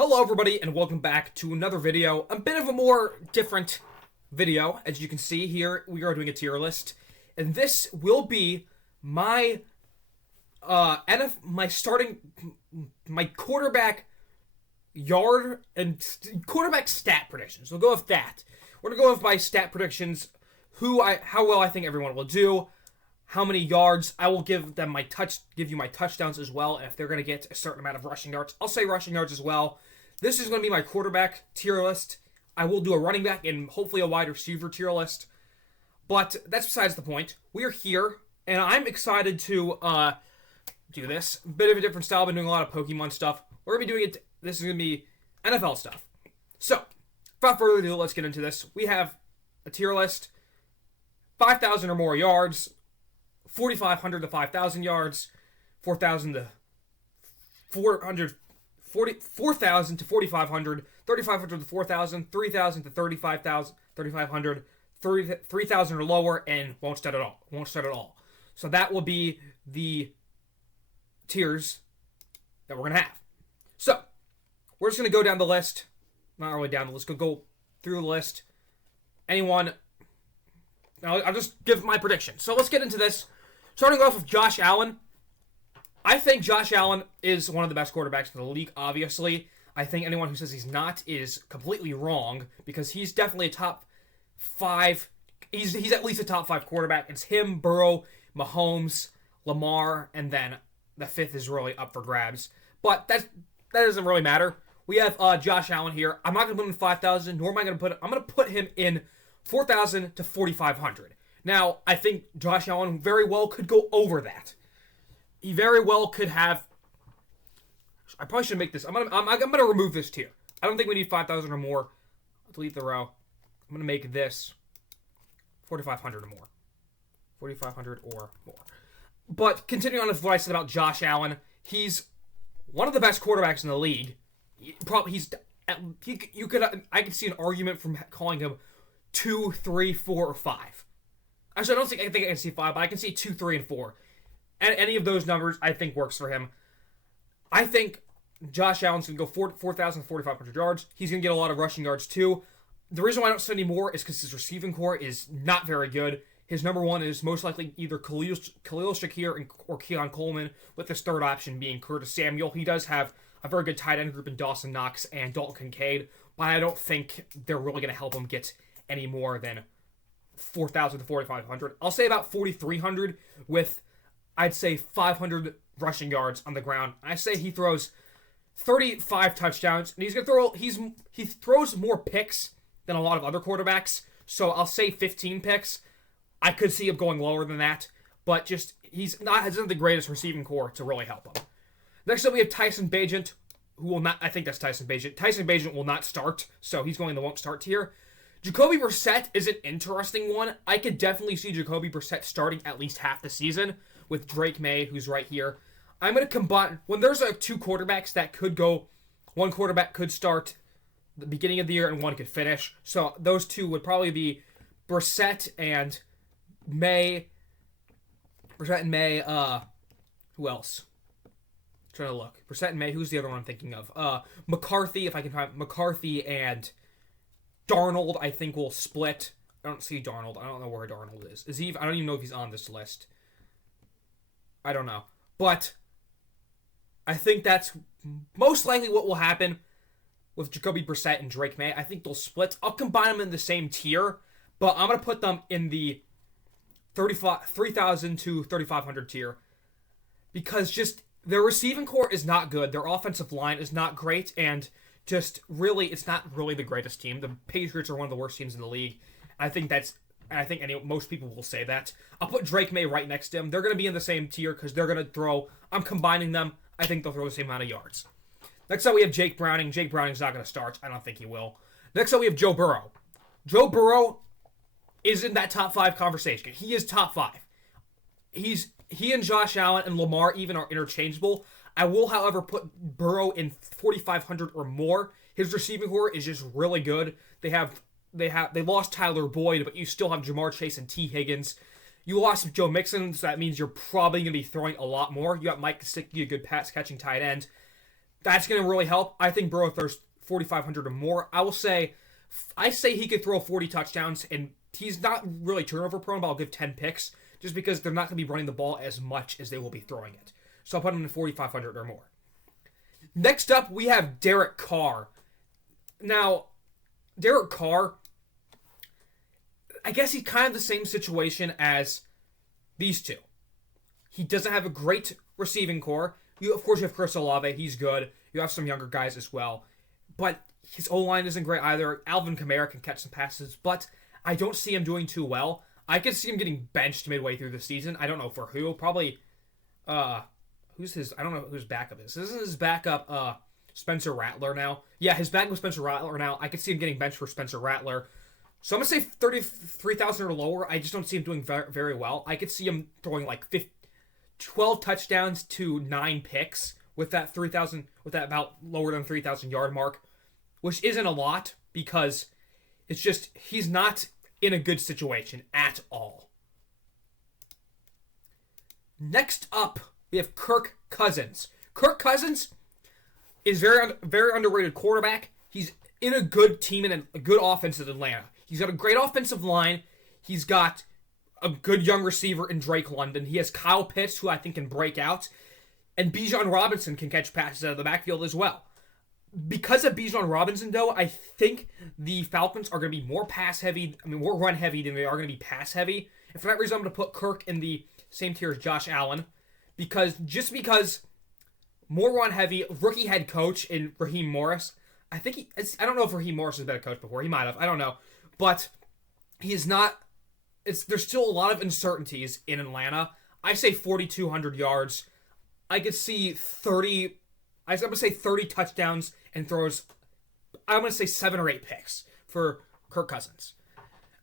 Hello everybody and welcome back to another video, a bit of a more different video. As you can see here, we are doing a tier list, and this will be my my quarterback yard and quarterback stat predictions. We'll go with that. We're gonna go with my stat predictions, how well I think everyone will do, how many yards. I will give you my touchdowns as well, and if they're gonna get a certain amount of rushing yards, I'll say rushing yards as well. This is going to be my quarterback tier list. I will do a running back and hopefully a wide receiver tier list. But that's besides the point. We are here, and I'm excited to do this. Bit of a different style. I've been doing a lot of Pokemon stuff. We're going to be doing it. This is going to be NFL stuff. So, without further ado, let's get into this. We have a tier list. 5,000 or more yards. 4,500 to 5,000 yards. 4,000 to 4,000 to 4,500, 3,500 to 4,000, 3,000 to 35,000, 3,500, 3,000 or lower, and won't start at all. So that will be the tiers that we're going to have. So, we're just going to go down the list. Not really down the list. Go through the list. Anyone. I'll just give my prediction. So let's get into this. Starting off with Josh Allen. I think Josh Allen is one of the best quarterbacks in the league, obviously. I think anyone who says he's not is completely wrong, because he's definitely a top 5. He's at least a top 5 quarterback. It's him, Burrow, Mahomes, Lamar, and then the 5th is really up for grabs. But that doesn't really matter. We have Josh Allen here. I'm not going to put him in 5,000, nor am I going to put... I'm going to put him in 4,000 to 4,500. Now, I think Josh Allen very well could go over that. He very well could have... I probably should make this... I'm gonna remove this tier. I don't think we need 5,000 or more. I'll delete the row. I'm gonna make this 4,500 or more. 4,500 or more. But continuing on with what I said about Josh Allen, he's one of the best quarterbacks in the league. I could see an argument from calling him 2, 3, 4, or 5. Actually, I think I can see 5, but I can see 2, 3, and 4. And any of those numbers, I think, works for him. I think Josh Allen's going to go 4,000 to 4,500 yards. He's going to get a lot of rushing yards, too. The reason why I don't say any more is because his receiving core is not very good. His number one is most likely either Khalil Shakir or Keon Coleman, with his third option being Curtis Samuel. He does have a very good tight end group in Dawson Knox and Dalton Kincaid, but I don't think they're really going to help him get any more than 4,000 to 4,500. I'll say about 4,300 with... I'd say 500 rushing yards on the ground. I say he throws 35 touchdowns, and he's gonna throw. He throws more picks than a lot of other quarterbacks. So I'll say 15 picks. I could see him going lower than that, but just hasn't the greatest receiving core to really help him. Next up, we have Tyson Bagent, who will not. I think that's Tyson Bagent. Tyson Bagent will not start, so he's going in the won't start tier. Jacoby Brissett is an interesting one. I could definitely see Jacoby Brissett starting at least half the season with Drake May, who's right here. I'm going to combine... When there's two quarterbacks that could go... One quarterback could start the beginning of the year and one could finish. So those two would probably be Brissett and May. Brissett and May. Who else? I'm trying to look. Brissett and May. Who's the other one I'm thinking of? McCarthy, if I can find... McCarthy and Darnold, I think, will split. I don't see Darnold. I don't know where Darnold is. I don't even know if he's on this list. I don't know. But I think that's most likely what will happen with Jacoby Brissett and Drake May. I think they'll split. I'll combine them in the same tier, but I'm going to put them in the 3,000 to 3,500 tier because just their receiving core is not good. Their offensive line is not great, and just really, it's not really the greatest team. The Patriots are one of the worst teams in the league. I think most people will say that. I'll put Drake May right next to him. They're going to be in the same tier because they're going to throw. I'm combining them. I think they'll throw the same amount of yards. Next up, we have Jake Browning. Jake Browning's not going to start. I don't think he will. Next up, we have Joe Burrow. Joe Burrow is in that top 5 conversation. He is top 5. He and Josh Allen and Lamar even are interchangeable. I will, however, put Burrow in 4,500 or more. His receiving core is just really good. They lost Tyler Boyd, but you still have Jamar Chase and T. Higgins. You lost Joe Mixon, so that means you're probably going to be throwing a lot more. You got Mike Gesicki, a good pass-catching tight end. That's going to really help. I think Burrow throws 4,500 or more. I say he could throw 40 touchdowns, and he's not really turnover prone, but I'll give 10 picks just because they're not going to be running the ball as much as they will be throwing it. So I'll put him in 4,500 or more. Next up, we have Derek Carr. Now, Derek Carr, I guess he's kind of the same situation as these two. He doesn't have a great receiving core. Of course, you have Chris Olave. He's good. You have some younger guys as well. But his O-line isn't great either. Alvin Kamara can catch some passes, but I don't see him doing too well. I could see him getting benched midway through the season. I don't know for who. Probably, who's his? I don't know who his backup is. Isn't his backup Spencer Rattler now? Yeah, his backup is Spencer Rattler now. I could see him getting benched for Spencer Rattler. So I'm going to say 33,000 or lower. I just don't see him doing very, very well. I could see him throwing like 12 touchdowns to 9 picks with that about lower than 3,000 yard mark, which isn't a lot because it's just he's not in a good situation at all. Next up, we have Kirk Cousins. Kirk Cousins is very underrated quarterback. He's in a good team and a good offense at Atlanta. He's got a great offensive line. He's got a good young receiver in Drake London. He has Kyle Pitts, who I think can break out. And Bijan Robinson can catch passes out of the backfield as well. Because of Bijan Robinson, though, I think the Falcons are going to be more more run-heavy than they are going to be pass-heavy. And for that reason, I'm going to put Kirk in the same tier as Josh Allen. Because more run-heavy, rookie head coach in Raheem Morris. I don't know if Raheem Morris has been a coach before. He might have. I don't know. But he is not... There's still a lot of uncertainties in Atlanta. I say 4,200 yards. I could see 30... I'm going to say 30 touchdowns and throws... I'm going to say 7 or 8 picks for Kirk Cousins.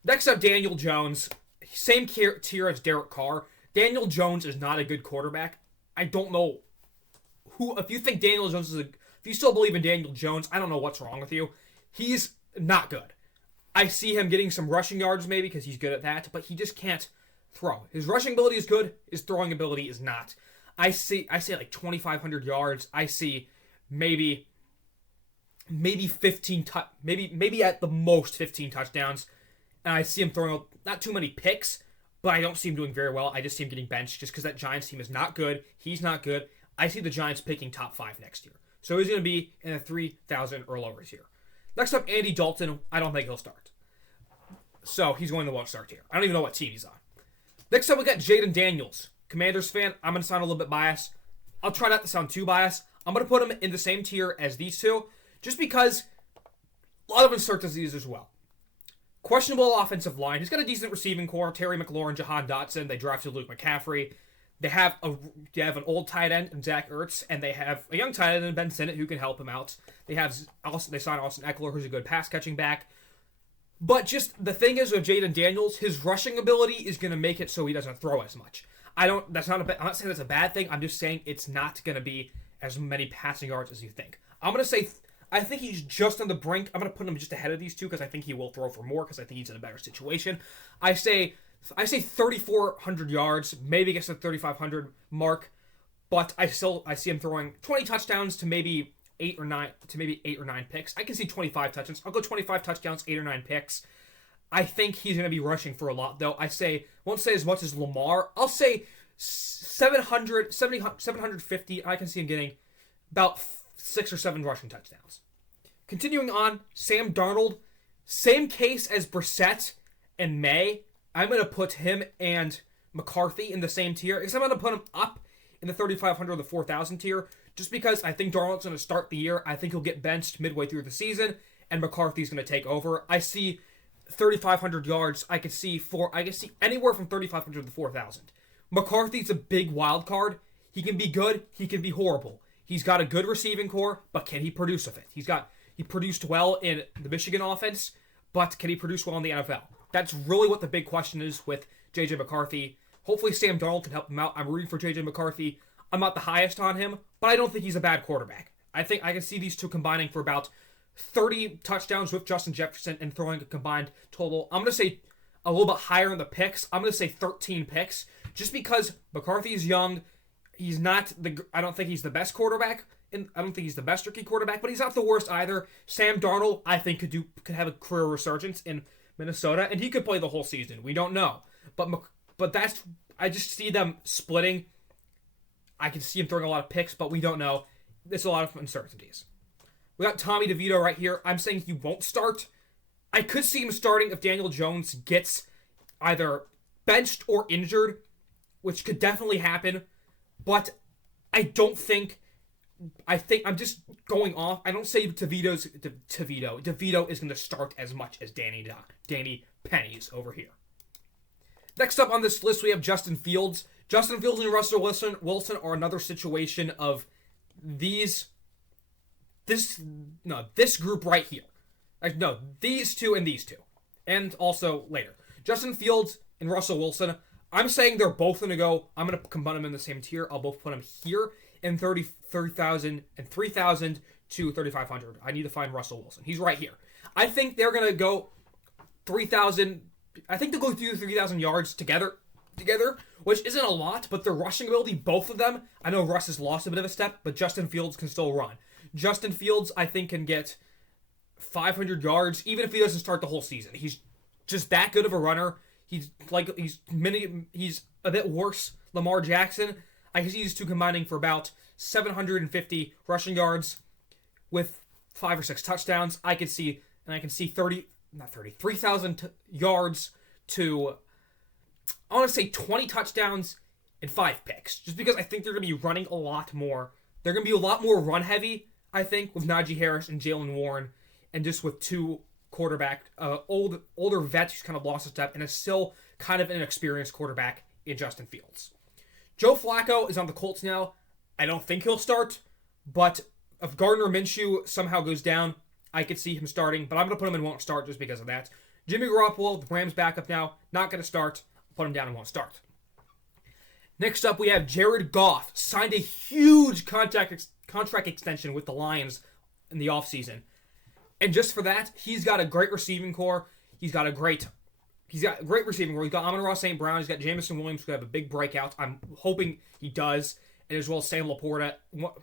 Next up, Daniel Jones. Same tier as Derek Carr. Daniel Jones is not a good quarterback. I don't know who... If you think Daniel Jones is if you still believe in Daniel Jones, I don't know what's wrong with you. He's not good. I see him getting some rushing yards maybe because he's good at that, but he just can't throw. His rushing ability is good. His throwing ability is not. I say like 2,500 yards. I see maybe 15 maybe at the most 15 touchdowns, and I see him throwing not too many picks, but I don't see him doing very well. I just see him getting benched just because that Giants team is not good. He's not good. I see the Giants picking top 5 next year, so he's going to be in a 3,000 or lower tier. Next up, Andy Dalton. I don't think he'll start. So he's going to won't start here. I don't even know what team he's on. Next up, we got Jaden Daniels. Commanders fan. I'm going to sound a little bit biased. I'll try not to sound too biased. I'm going to put him in the same tier as these two, just because a lot of uncertainties as well. Questionable offensive line. He's got a decent receiving core. Terry McLaurin, Jahan Dotson. They drafted Luke McCaffrey. They have an old tight end in Zach Ertz, and they have a young tight end in Ben Sinnott who can help him out. They signed Austin Eckler, who's a good pass catching back. But just the thing is with Jaden Daniels, his rushing ability is going to make it so he doesn't throw as much. I'm not saying that's a bad thing. I'm just saying it's not going to be as many passing yards as you think. I'm going to say I think he's just on the brink. I'm going to put him just ahead of these two because I think he will throw for more because I think he's in a better situation. I say 3,400 yards, maybe gets to the 3,500 mark, but I see him throwing 20 touchdowns to maybe 8 or 9 picks. I can see 25 touchdowns. I'll go 25 touchdowns, 8 or 9 picks. I think he's going to be rushing for a lot, though. Won't say as much as Lamar. I'll say 750. I can see him getting about 6 or 7 rushing touchdowns. Continuing on, Sam Darnold. Same case as Brissett and May. I'm going to put him and McCarthy in the same tier. Except I'm going to put him up in the 3,500 or the 4,000 tier. Just because I think Darnold's going to start the year. I think he'll get benched midway through the season. And McCarthy's going to take over. I see 3,500 yards. I could see anywhere from 3,500 to 4,000. McCarthy's a big wild card. He can be good. He can be horrible. He's got a good receiving core, but can he produce with it? He produced well in the Michigan offense, but can he produce well in the NFL? That's really what the big question is with J.J. McCarthy. Hopefully Sam Darnold can help him out. I'm rooting for J.J. McCarthy. I'm not the highest on him, but I don't think he's a bad quarterback. I think I can see these two combining for about 30 touchdowns with Justin Jefferson and throwing a combined total. I'm going to say a little bit higher in the picks. I'm going to say 13 picks, just because McCarthy is young. I don't think he's the best quarterback. And I don't think he's the best rookie quarterback, but he's not the worst either. Sam Darnold, I think, could have a career resurgence in Minnesota, and he could play the whole season. We don't know, but that's I just see them splitting. I can see him throwing a lot of picks, but we don't know. There's a lot of uncertainties. We got Tommy DeVito right here. I'm saying he won't start. I could see him starting if Daniel Jones gets either benched or injured, which could definitely happen. But I don't think. I think I'm just going off. I don't say DeVito is going to start as much as Danny Pennies over here. Next up on this list, we have Justin Fields. Justin Fields and Russell Wilson are another situation of this group right here. No, these two and these two. And also later. Justin Fields and Russell Wilson, I'm saying they're both going to go. I'm going to combine them in the same tier. I'll both put them here in 30,000 and 3,000 to 3,500. I need to find Russell Wilson. He's right here. I think they're going to go 3,000. I think they'll go through 3,000 yards together, which isn't a lot, but their rushing ability, both of them, I know Russ has lost a bit of a step, but Justin Fields can still run. Justin Fields, I think, can get 500 yards, even if he doesn't start the whole season. He's just that good of a runner. He's a bit worse Lamar Jackson. I can see these two combining for about 750 rushing yards with 5 or 6 touchdowns. I can see 3,000 yards to, I want to say 20 touchdowns and 5 picks. Just because I think they're going to be running a lot more. They're going to be a lot more run heavy, I think, with Najee Harris and Jaylen Warren, and just with two older vets who's kind of lost a step, and is still kind of an experienced quarterback in Justin Fields. Joe Flacco is on the Colts now. I don't think he'll start, but if Gardner Minshew somehow goes down, I could see him starting, but I'm going to put him in won't start just because of that. Jimmy Garoppolo, the Rams backup now, not going to start. Put him down and won't start. Next up, we have Jared Goff. Signed a huge contract extension with the Lions in the offseason. And just for that, he's got a great receiving core. He's got a great receiving core. He's got Amon-Ra St. Brown. He's got Jameson Williams, who have a big breakout. I'm hoping he does. And as well as Sam Laporta,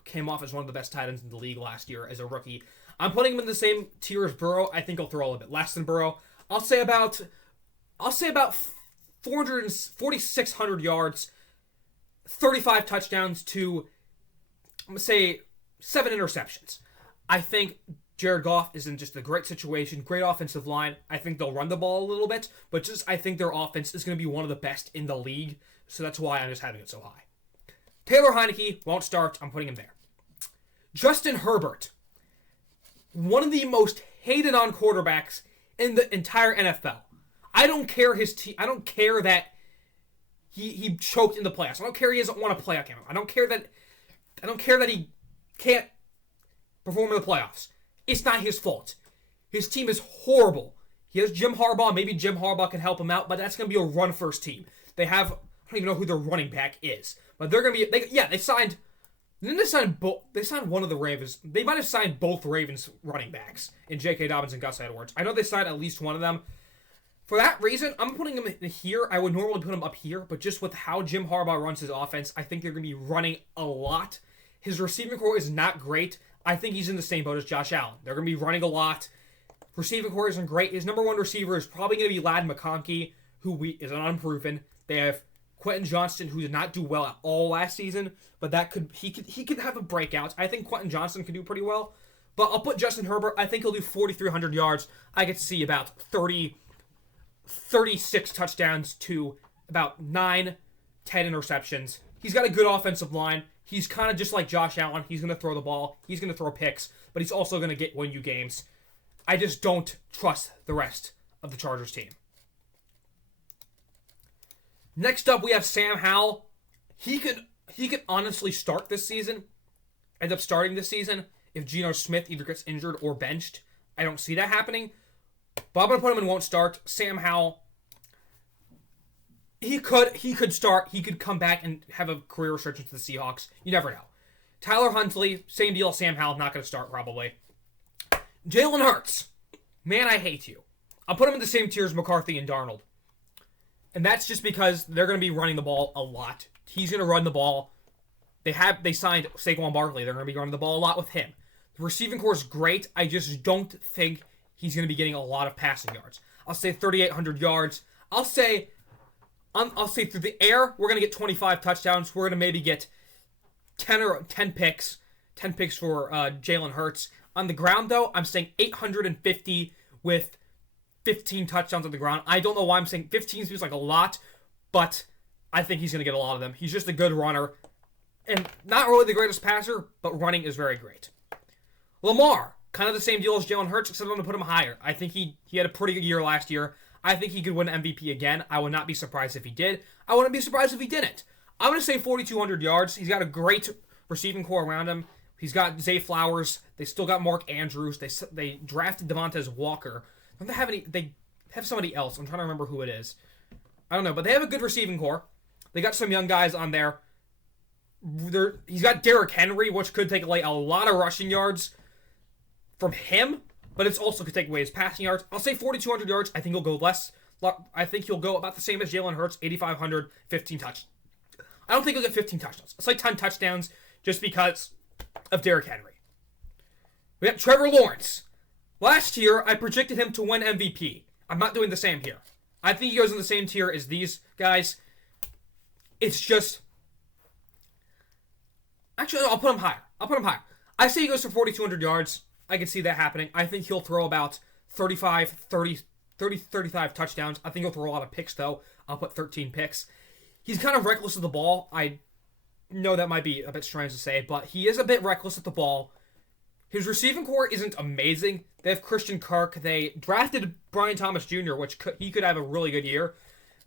came off as one of the best tight ends in the league last year as a rookie. I'm putting him in the same tier as Burrow. I think he'll throw a little bit less than Burrow. I'll say about 4,600 yards, 35 touchdowns to, I'm going to say, 7 interceptions. I think Jared Goff is in just a great situation, great offensive line. I think they'll run the ball a little bit, but I think their offense is going to be one of the best in the league, so that's why I'm just having it so high. Taylor Heineke won't start. I'm putting him there. Justin Herbert, one of the most hated on quarterbacks in the entire NFL. I don't care his team. I don't care that he choked in the playoffs. I don't care he doesn't want to play again. I don't care that he can't perform in the playoffs. It's not his fault. His team is horrible. He has Jim Harbaugh. Maybe Jim Harbaugh can help him out, but that's going to be a run-first team. They have, I don't even know who their running back is, but they're going to be, they signed, didn't they sign both, they signed one of the Ravens, they might have signed both Ravens running backs in J.K. Dobbins and Gus Edwards. I know they signed at least one of them. For that reason, I'm putting him in here. I would normally put him up here, but just with how Jim Harbaugh runs his offense, I think they're going to be running a lot. His receiving core is not great. I think he's in the same boat as Josh Allen. They're going to be running a lot. Receiving core isn't great. His number one receiver is probably going to be Ladd McConkey, who is unproven. They have Quentin Johnston, who did not do well at all last season, but he could have a breakout. I think Quentin Johnston can do pretty well. But I'll put Justin Herbert. I think he'll do 4,300 yards. I could see about 36 touchdowns to about 9, 10 interceptions. He's got a good offensive line. He's kind of just like Josh Allen. He's going to throw the ball. He's going to throw picks, but he's also going to win you games. I just don't trust the rest of the Chargers team. Next up, we have Sam Howell. He could honestly start this season, end up starting this season, if Geno Smith either gets injured or benched. I don't see that happening, but I'm going to put him in won't start. Sam Howell, he could start. He could come back and have a career resurgence to the Seahawks. You never know. Tyler Huntley, same deal. Sam Howell, not going to start probably. Jalen Hurts. Man, I hate you. I'll put him in the same tier as McCarthy and Darnold. And that's just because they're going to be running the ball a lot. He's going to run the ball They signed Saquon Barkley. They're going to be running the ball a lot with him. The receiving core is great. I just don't think he's going to be getting a lot of passing yards. I'll say 3,800 yards. I'll say through the air, we're going to get 25 touchdowns. We're going to maybe get 10 picks. 10 picks for Jalen Hurts. On the ground, though, I'm saying 850 with 15 touchdowns on the ground. I don't know why I'm saying 15 seems like a lot, but I think he's going to get a lot of them. He's just a good runner. And not really the greatest passer, but running is very great. Lamar, kind of the same deal as Jalen Hurts, except I'm going to put him higher. I think he had a pretty good year last year. I think he could win MVP again. I would not be surprised if he did. I wouldn't be surprised if he didn't. I'm going to say 4,200 yards. He's got a great receiving core around him. He's got Zay Flowers. They still got Mark Andrews. They drafted Devontae Walker. Don't they have any? They have somebody else. I'm trying to remember who it is. I don't know, but they have a good receiving core. They got some young guys on there. He's got Derrick Henry, which could take away a lot of rushing yards from him, but it's also could take away his passing yards. I'll say 4,200 yards. I think he'll go less. I think he'll go about the same as Jalen Hurts, 8,500, 15 touchdowns. I don't think he'll get 15 touchdowns. I'll say 10 touchdowns just because of Derrick Henry. We got Trevor Lawrence. Last year, I predicted him to win MVP. I'm not doing the same here. I think he goes in the same tier as these guys. It's just... Actually, I'll put him higher. I say he goes for 4,200 yards. I can see that happening. I think he'll throw about 35 touchdowns. I think he'll throw a lot of picks, though. I'll put 13 picks. He's kind of reckless with the ball. I know that might be a bit strange to say, but he is a bit reckless with the ball. His receiving core isn't amazing. They have Christian Kirk. They drafted Brian Thomas Jr., which he could have a really good year.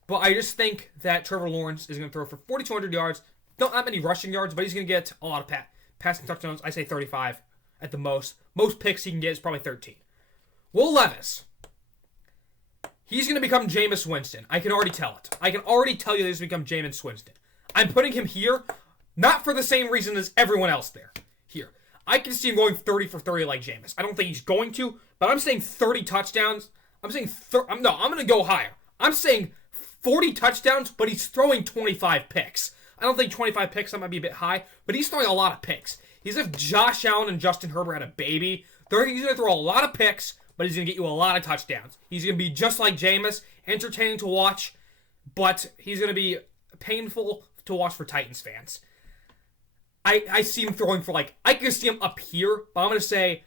But I just think that Trevor Lawrence is going to throw for 4,200 yards. Not that many rushing yards, but he's going to get a lot of passing touchdowns. I say 35 at the most. Most picks he can get is probably 13. Will Levis. He's going to become Jameis Winston. I can already tell it. I can already tell you that he's become Jameis Winston. I'm putting him here, not for the same reason as everyone else there. Here. I can see him going 30 for 30 like Jameis. I don't think he's going to, but I'm saying 30 touchdowns. I'm saying... I'm going to go higher. I'm saying 40 touchdowns, but he's throwing 25 picks. I don't think 25 picks, that might be a bit high, but he's throwing a lot of picks. He's if Josh Allen and Justin Herbert had a baby. He's going to throw a lot of picks, but he's going to get you a lot of touchdowns. He's going to be just like Jameis, entertaining to watch, but he's going to be painful to watch for Titans fans. I see him throwing for I can see him up here, but I'm going to say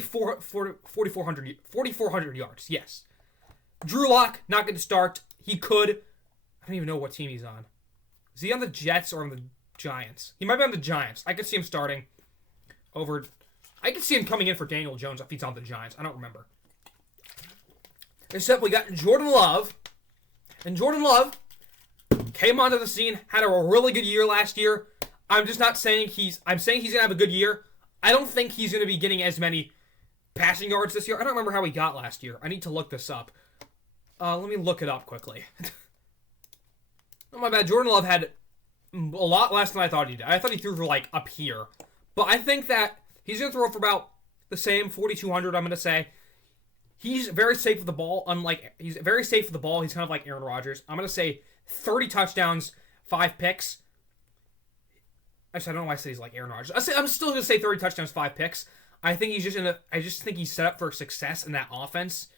4,400 yards, yes. Drew Lock, not going to start. He could. I don't even know what team he's on. Is he on the Jets or on the Giants? He might be on the Giants. I could see him starting over... I could see him coming in for Daniel Jones if he's on the Giants. I don't remember. Except we got Jordan Love. And Jordan Love came onto the scene, had a really good year last year. I'm just not saying I'm saying he's going to have a good year. I don't think he's going to be getting as many passing yards this year. I don't remember how he got last year. I need to look this up. Let me look it up quickly. Oh, my bad. Jordan Love had a lot less than I thought he did. I thought he threw for, up here. But I think that he's going to throw for about the same, 4,200, I'm going to say. He's very safe with the ball. He's very safe with the ball. He's kind of like Aaron Rodgers. I'm going to say 30 touchdowns, 5 picks. Actually, I don't know why I say he's like Aaron Rodgers. I'm still going to say 30 touchdowns, 5 picks. I think he's I just think he's set up for success in that offense.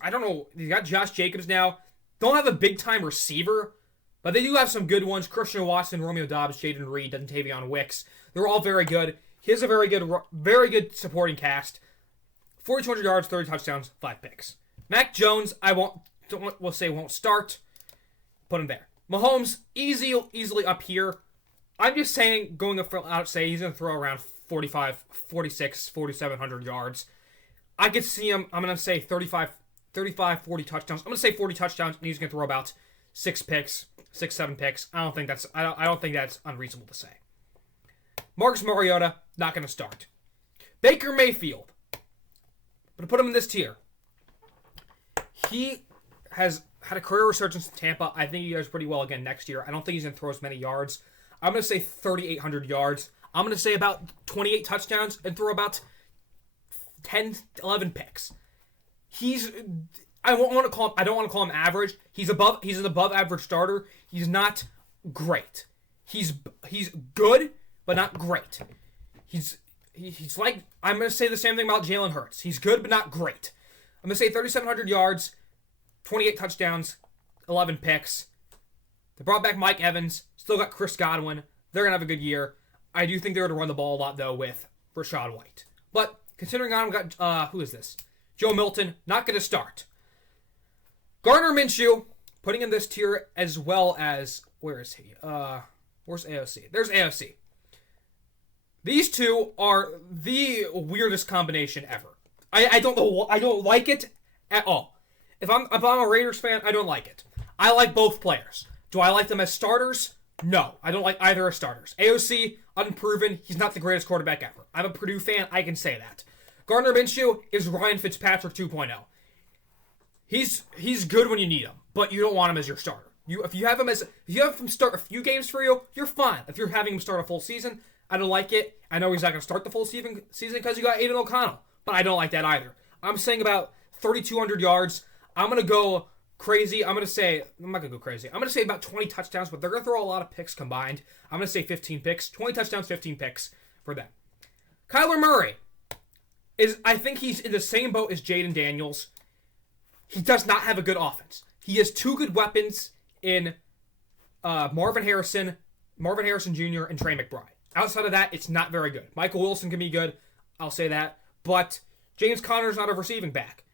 I don't know. You got Josh Jacobs now. Don't have a big-time receiver, but they do have some good ones. Christian Watson, Romeo Doubs, Jaden Reed, Dontavion Wicks. They're all very good. He has a very good supporting cast. 4,200 yards, 30 touchdowns, 5 picks. Mac Jones, we'll say won't start. Put him there. Mahomes, easily up here. I'm just saying, going out, say he's going to throw around 45, 46, 4,700 yards. I could see him, I'm going to say 35, 40 touchdowns. I'm going to say 40 touchdowns, and he's going to throw about 6, 7 picks. I don't think that's unreasonable to say. Marcus Mariota, not going to start. Baker Mayfield. I'm going to put him in this tier. He has had a career resurgence in Tampa. I think he does pretty well again next year. I don't think he's going to throw as many yards. I'm going to say 3,800 yards. I'm going to say about 28 touchdowns and throw about 10, 11 picks. I don't want to call him average. He's an above average starter. He's not great. He's good, but not great. He's like, I'm going to say the same thing about Jalen Hurts. He's good, but not great. I'm going to say 3,700 yards, 28 touchdowns, 11 picks. They brought back Mike Evans. Still got Chris Godwin. They're going to have a good year. I do think they're going to run the ball a lot, though, with Rachaad White. But considering I've got, who is this? Joe Milton, not going to start. Gardner Minshew, putting in this tier as well as, where is he? Where's AOC? There's AOC. These two are the weirdest combination ever. I don't know. I don't like it at all. If I'm a Raiders fan, I don't like it. I like both players. Do I like them as starters? No, I don't like either as starters. AOC, unproven. He's not the greatest quarterback ever. I'm a Purdue fan. I can say that. Gardner Minshew is Ryan Fitzpatrick 2.0. He's good when you need him, but you don't want him as your starter. If you have him start a few games for you, you're fine. If you're having him start a full season, I don't like it. I know he's not going to start the full season because you got Aiden O'Connell, but I don't like that either. I'm saying about 3,200 yards. I'm going to go crazy. I'm not going to go crazy. I'm going to say about 20 touchdowns, but they're going to throw a lot of picks combined. I'm going to say 15 picks. 20 touchdowns, 15 picks for them. Kyler Murray I think he's in the same boat as Jaden Daniels. He does not have a good offense. He has two good weapons in Marvin Harrison Jr., and Trey McBride. Outside of that, it's not very good. Michael Wilson can be good, I'll say that. But James Conner's not a receiving back.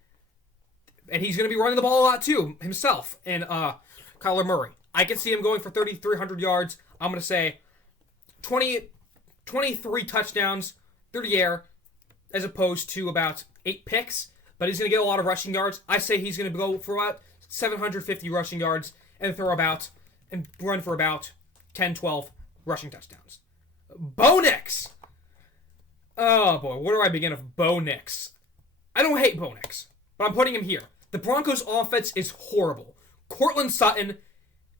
And he's going to be running the ball a lot too, himself, and Kyler Murray. I can see him going for 3,300 yards. I'm going to say 23 touchdowns through the air, as opposed to about 8 picks. But he's going to get a lot of rushing yards. I say he's going to go for about 750 rushing yards and run for about 10, 12 rushing touchdowns. Bo Nix. Oh boy, where do I begin with Bo Nix? I don't hate Bo Nix, but I'm putting him here. The Broncos' offense is horrible. Courtland Sutton,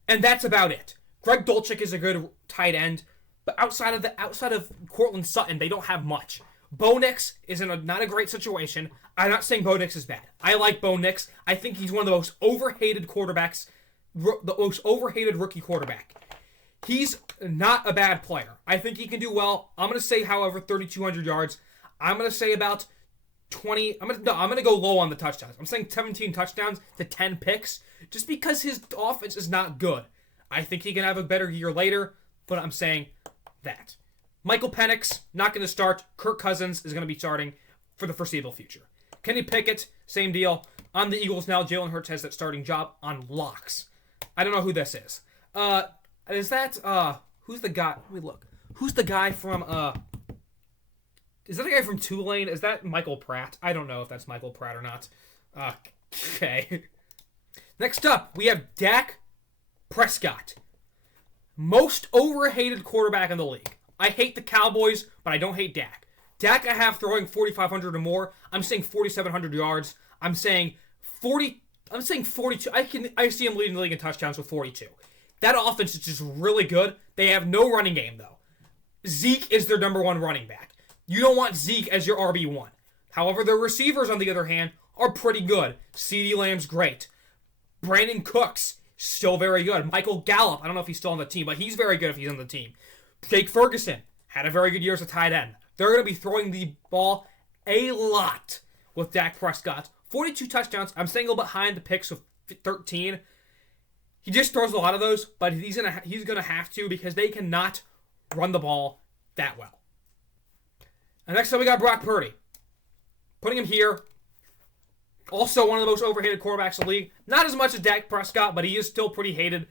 and that's about it. Greg Dulcich is a good tight end, but outside of Courtland Sutton, they don't have much. Bo Nix is in not a great situation. I'm not saying Bo Nix is bad. I like Bo Nix. I think he's one of the most overhated quarterbacks, the most overhated rookie quarterback. He's not a bad player. I think he can do well. I'm going to say, however, 3,200 yards. I'm going to say about 20. I'm going to go low on the touchdowns. I'm saying 17 touchdowns to 10 picks, just because his offense is not good. I think he can have a better year later, but I'm saying that. Michael Penix, not going to start. Kirk Cousins is going to be starting for the foreseeable future. Kenny Pickett, same deal. On the Eagles now, Jalen Hurts has that starting job on locks. I don't know who this is. Is that, who's the guy? Let me look. Who's the guy from, is that the guy from Tulane? Is that Michael Pratt? I don't know if that's Michael Pratt or not. Okay. Next up, we have Dak Prescott. Most overhated quarterback in the league. I hate the Cowboys, but I don't hate Dak. Dak I have throwing 4,500 or more. I'm saying 4,700 yards. I'm saying 42. I see him leading the league in touchdowns with 42. That offense is just really good. They have no running game, though. Zeke is their number one running back. You don't want Zeke as your RB1. However, their receivers, on the other hand, are pretty good. CeeDee Lamb's great. Brandon Cooks, still very good. Michael Gallup, I don't know if he's still on the team, but he's very good if he's on the team. Jake Ferguson had a very good year as a tight end. They're going to be throwing the ball a lot with Dak Prescott. 42 touchdowns. I'm staying a little bit high in the picks with 13. He just throws a lot of those, but he's gonna have to, because they cannot run the ball that well. And next up we got Brock Purdy. Putting him here. Also one of the most overhated quarterbacks in the league. Not as much as Dak Prescott, but he is still pretty hated.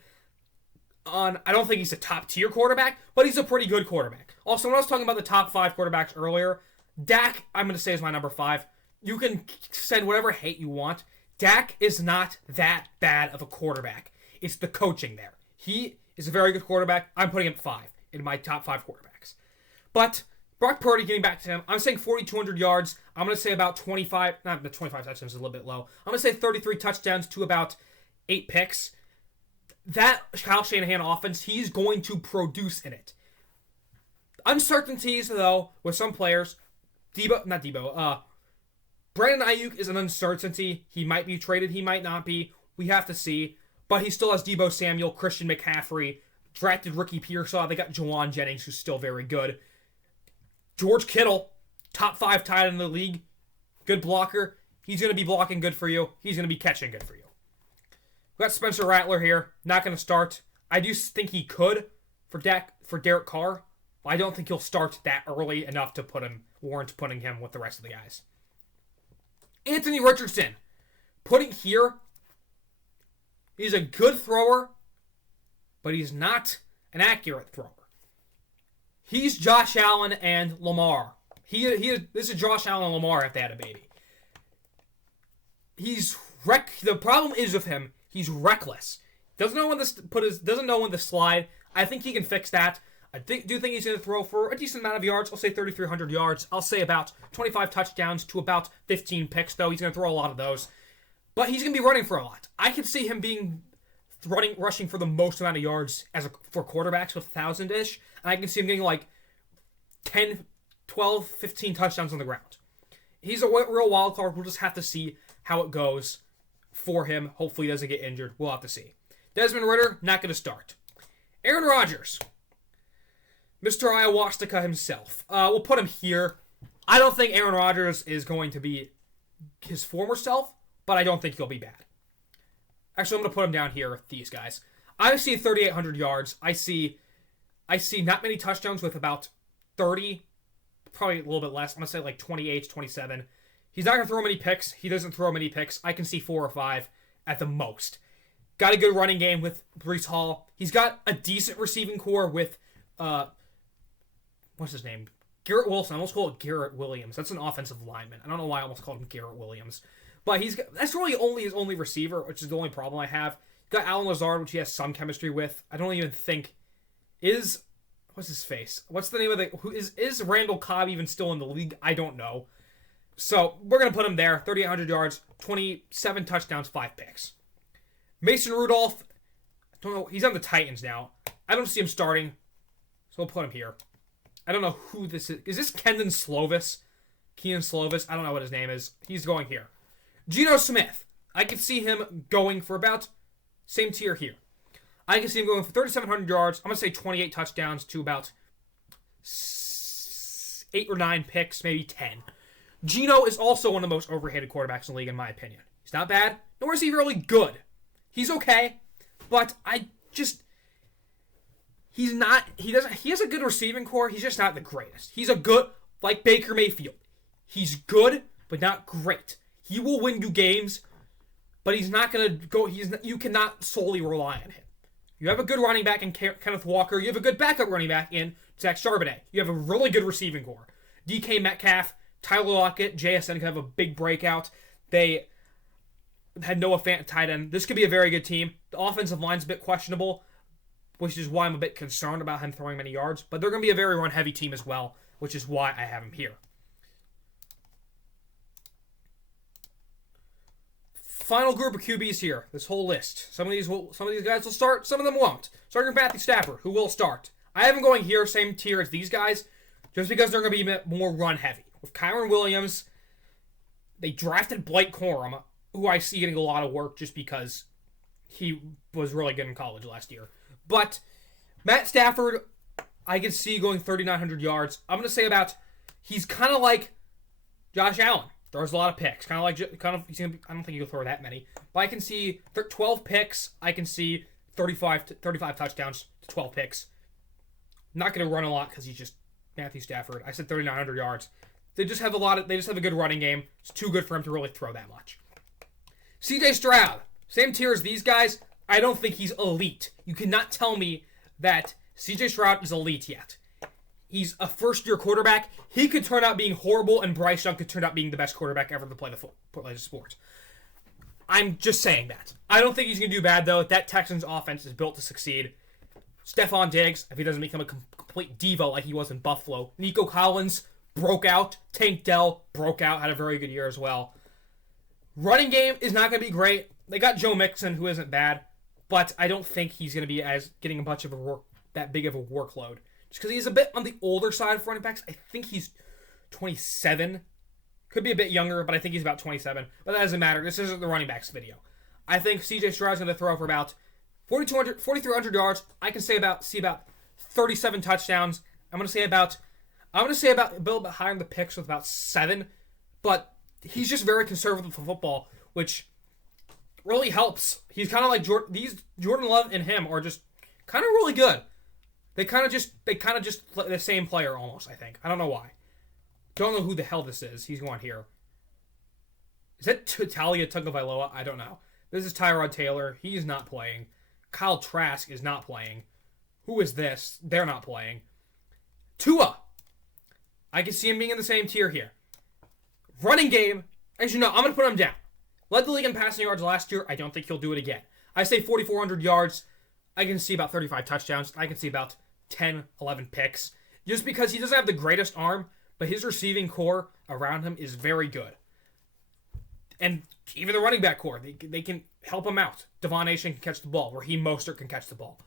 I don't think he's a top tier quarterback, but he's a pretty good quarterback. Also, when I was talking about the top 5 quarterbacks earlier, Dak, I'm going to say, is my number 5. You can send whatever hate you want. Dak is not that bad of a quarterback. It's the coaching there. He is a very good quarterback. I'm putting him 5 in my top 5 quarterbacks. But Brock Purdy, getting back to him, I'm saying 4,200 yards. I'm going to say about 25 touchdowns is a little bit low. I'm going to say 33 touchdowns to about 8 picks. That Kyle Shanahan offense, he's going to produce in it. Uncertainties, though, with some players. Brandon Ayuk is an uncertainty. He might be traded, he might not be. We have to see. But he still has Deebo Samuel, Christian McCaffrey, drafted Ricky Pearsall. They got Jawan Jennings, who's still very good. George Kittle, top 5 tight end in the league. Good blocker. He's going to be blocking good for you. He's going to be catching good for you. We got Spencer Rattler here. Not going to start. I do think he could for Derek Carr. I don't think he'll start that early enough to warrant putting him with the rest of the guys. Anthony Richardson. Putting here, he's a good thrower, but he's not an accurate thrower. He's Josh Allen and Lamar. This is Josh Allen and Lamar if they had a baby. The problem is with him, he's reckless. Doesn't know when to slide. I think he can fix that. I do think he's going to throw for a decent amount of yards. I'll say 3,300 yards. I'll say about 25 touchdowns to about 15 picks, though. He's going to throw a lot of those. But he's going to be running for a lot. I could see him rushing for the most amount of yards for quarterbacks with 1,000-ish. And I can see him getting like 10, 12, 15 touchdowns on the ground. He's a real wild card. We'll just have to see how it goes for him. Hopefully he doesn't get injured. We'll have to see. Desmond Ridder, not going to start. Aaron Rodgers. Mr. Ayahuasca himself. We'll put him here. I don't think Aaron Rodgers is going to be his former self, but I don't think he'll be bad. Actually, I'm going to put him down here with these guys. I see 3,800 yards. I see not many touchdowns with about 30, probably a little bit less. I'm going to say like 28, 27. He's not going to throw many picks. He doesn't throw many picks. I can see 4 or 5 at the most. Got a good running game with Breece Hall. He's got a decent receiving core with, what's his name? Garrett Wilson. I almost call it Garrett Williams. That's an offensive lineman. I don't know why I almost called him Garrett Williams. But that's really only his only receiver, which is the only problem I have. Got Alan Lazard, which he has some chemistry with. I don't even think what's his face? What's the name of is Randall Cobb even still in the league? I don't know. So we're gonna put him there. 3,800 yards, 27 touchdowns, 5 picks. Mason Rudolph, I don't know. He's on the Titans now. I don't see him starting, so we'll put him here. I don't know who this is. Is this Keenan Slovis? I don't know what his name is. He's going here. Geno Smith. I can see him going for about same tier here. I can see him going for 3,700 yards. I'm going to say 28 touchdowns to about 8 or 9 picks, maybe 10. Geno is also one of the most overrated quarterbacks in the league, in my opinion. He's not bad, nor is he really good. He's okay, but he has a good receiving core. He's just not the greatest. He's like Baker Mayfield. He's good, but not great. He will win you games, but he's not going to go. You cannot solely rely on him. You have a good running back in Kenneth Walker. You have a good backup running back in Zach Charbonnet. You have a really good receiving core. DK Metcalf, Tyler Lockett, JSN could have a big breakout. They had Noah Fant tight end. This could be a very good team. The offensive line's a bit questionable, which is why I'm a bit concerned about him throwing many yards. But they're going to be a very run-heavy team as well, which is why I have him here. Final group of QBs here. This whole list. Some of these guys will start. Some of them won't. Starting with Matthew Stafford, who will start. I have him going here, same tier as these guys, just because they're going to be a bit more run-heavy. With Kyren Williams, they drafted Blake Corum, who I see getting a lot of work just because he was really good in college last year. But Matt Stafford, I can see going 3,900 yards. I'm going to say he's kind of like Josh Allen. Throws a lot of picks. I don't think he'll throw that many. But I can see 12 picks. I can see 35 touchdowns to 12 picks. Not going to run a lot because he's just Matthew Stafford. I said 3,900 yards. They just have a good running game. It's too good for him to really throw that much. CJ Stroud, same tier as these guys. I don't think he's elite. You cannot tell me that CJ Stroud is elite yet. He's a first-year quarterback. He could turn out being horrible, and Bryce Young could turn out being the best quarterback ever to play the sport. I'm just saying that. I don't think he's going to do bad, though. That Texans offense is built to succeed. Stephon Diggs, if he doesn't become a complete diva like he was in Buffalo. Nico Collins broke out. Tank Dell broke out, had a very good year as well. Running game is not going to be great. They got Joe Mixon, who isn't bad, but I don't think he's going to be getting that big of a workload. Just because he's a bit on the older side for running backs. I think he's 27. Could be a bit younger, but I think he's about 27. But that doesn't matter. This isn't the running backs video. I think CJ Stroud's going to throw for about 4,300 yards. I can see about 37 touchdowns. I'm gonna say about a little bit higher in the picks with about 7, but he's just very conservative for football, which really helps. He's kind of like Jordan Love and him are just kind of really good. They kind of just the same player almost. I think. I don't know why. Don't know who the hell this is. He's going here. Is that Talia Tagovailoa? I don't know. This is Tyrod Taylor. He's not playing. Kyle Trask is not playing. Who is this? They're not playing. Tua. I can see him being in the same tier here. Running game. As you know, I'm going to put him down. Led the league in passing yards last year. I don't think he'll do it again. I say 4,400 yards. I can see about 35 touchdowns. I can see about 10, 11 picks. Just because he doesn't have the greatest arm, but his receiving core around him is very good. And even the running back core, they can help him out. Devon Achane can catch the ball, Raheem Mostert can catch the ball.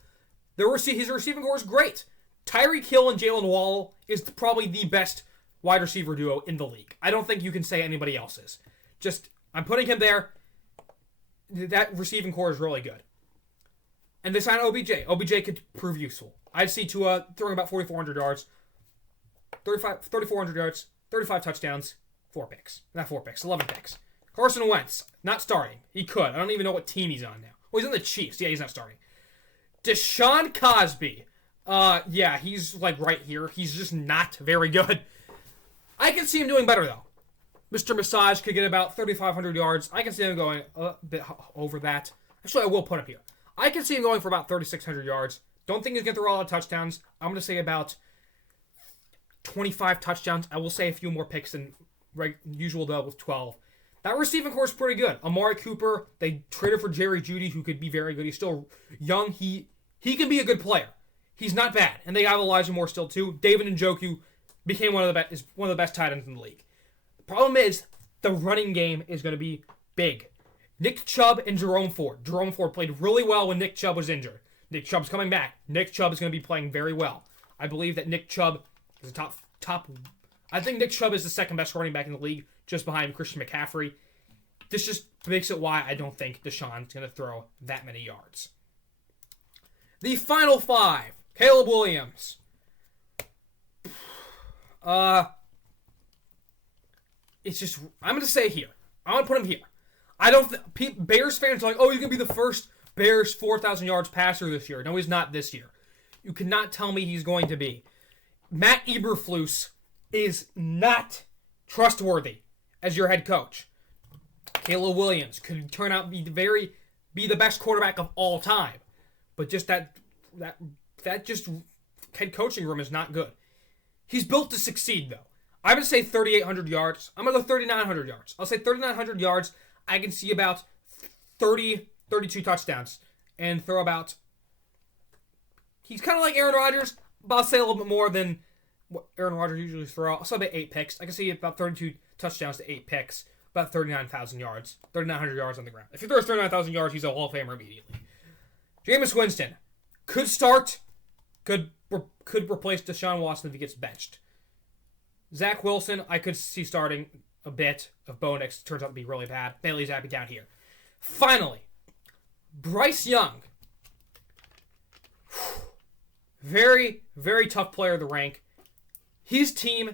His receiving core is great. Tyreek Hill and Jalen Waddle is probably the best wide receiver duo in the league. I don't think you can say anybody else is. I'm putting him there. That receiving core is really good. And they signed OBJ. OBJ could prove useful. I'd see Tua throwing about 4,400 yards. 3,400 yards, 35 touchdowns, 4 picks. Not 4 picks, 11 picks. Carson Wentz, not starting. He could. I don't even know what team he's on now. Well, he's on the Chiefs. Yeah, he's not starting. Deshaun Cosby. Yeah, he's like right here. He's just not very good. I can see him doing better, though. Mr. Massage could get about 3,500 yards. I can see him going a bit over that. Actually, I will put him here. I can see him going for about 3,600 yards. Don't think he's going to throw all the touchdowns. I'm going to say about 25 touchdowns. I will say a few more picks than usual, though, with 12. That receiving core is pretty good. Amari Cooper, they traded for Jerry Jeudy, who could be very good. He's still young. He can be a good player. He's not bad. And they got Elijah Moore still, too. David Njoku became one of the best tight ends in the league. The problem is the running game is going to be big. Nick Chubb and Jerome Ford. Jerome Ford played really well when Nick Chubb was injured. Nick Chubb's coming back. Nick Chubb is going to be playing very well. I believe that Nick Chubb is a top. I think Nick Chubb is the second best running back in the league, just behind Christian McCaffrey. This just makes it why I don't think Deshaun's going to throw that many yards. The final 5. Caleb Williams. It's just, I'm going to say here. I'm going to put him here. I don't Bears fans are like, oh, he's going to be the first Bears 4,000 yards passer this year. No, he's not this year. You cannot tell me he's going to be. Matt Eberflus is not trustworthy as your head coach. Caleb Williams could turn out be the best quarterback of all time, but just that just head coaching room is not good. He's built to succeed though. I'm gonna say 3,800 yards. I'm gonna go 3,900 yards. I'll say 3,900 yards. I can see about 32 touchdowns and throw about. He's kind of like Aaron Rodgers, but I'll say a little bit more than what Aaron Rodgers usually throws. I'll say about 8 picks. I can see about 32 touchdowns to 8 picks. About 39,000 yards. 3,900 yards on the ground. If he throws 39,000 yards, he's a Hall of Famer immediately. Jameis Winston could start. Could replace Deshaun Watson if he gets benched. Zach Wilson, I could see starting a bit of Bo Nix. Turns out to be really bad. Bailey Zappi down here. Finally, Bryce Young. Very, very tough player to rank. His team,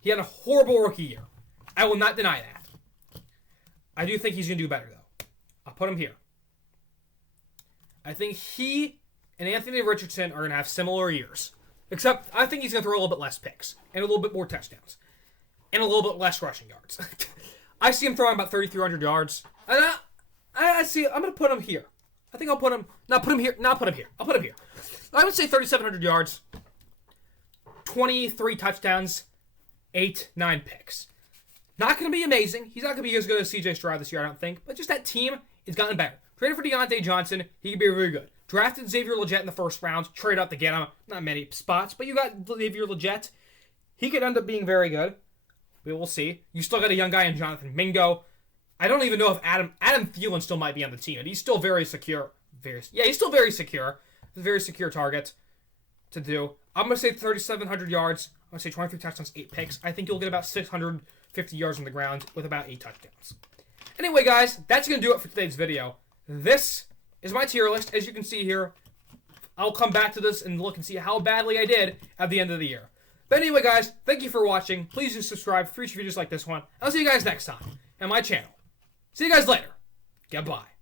he had a horrible rookie year. I will not deny that. I do think he's going to do better, though. I'll put him here. I think he and Anthony Richardson are going to have similar years. Except, I think he's going to throw a little bit less picks. And a little bit more touchdowns. And a little bit less rushing yards. I see him throwing about 3,300 yards. And I'm going to put him here. I think I'll put him... Not put him here. Not put him here. I'll put him here. I would say 3,700 yards. 23 touchdowns. 8, 9 picks. Not going to be amazing. He's not going to be as good as CJ Stroud this year, I don't think. But just that team has gotten better. Traded for Deontay Johnson. He could be really good. Drafted Xavier Legette in the first round. Trade up to get him. Not many spots, but you got Xavier Legette. He could end up being very good. We will see. You still got a young guy in Jonathan Mingo. I don't even know if Adam Thielen still might be on the team. And he's still very secure. He's still very secure. It's a very secure target to do. I'm going to say 3,700 yards. I'm going to say 23 touchdowns, 8 picks. I think you'll get about 650 yards on the ground with about 8 touchdowns. Anyway, guys, that's going to do it for today's video. This is my tier list. As you can see here, I'll come back to this and look and see how badly I did at the end of the year. But anyway, guys, thank you for watching. Please do subscribe for future videos like this one. I'll see you guys next time on my channel. See you guys later. Goodbye.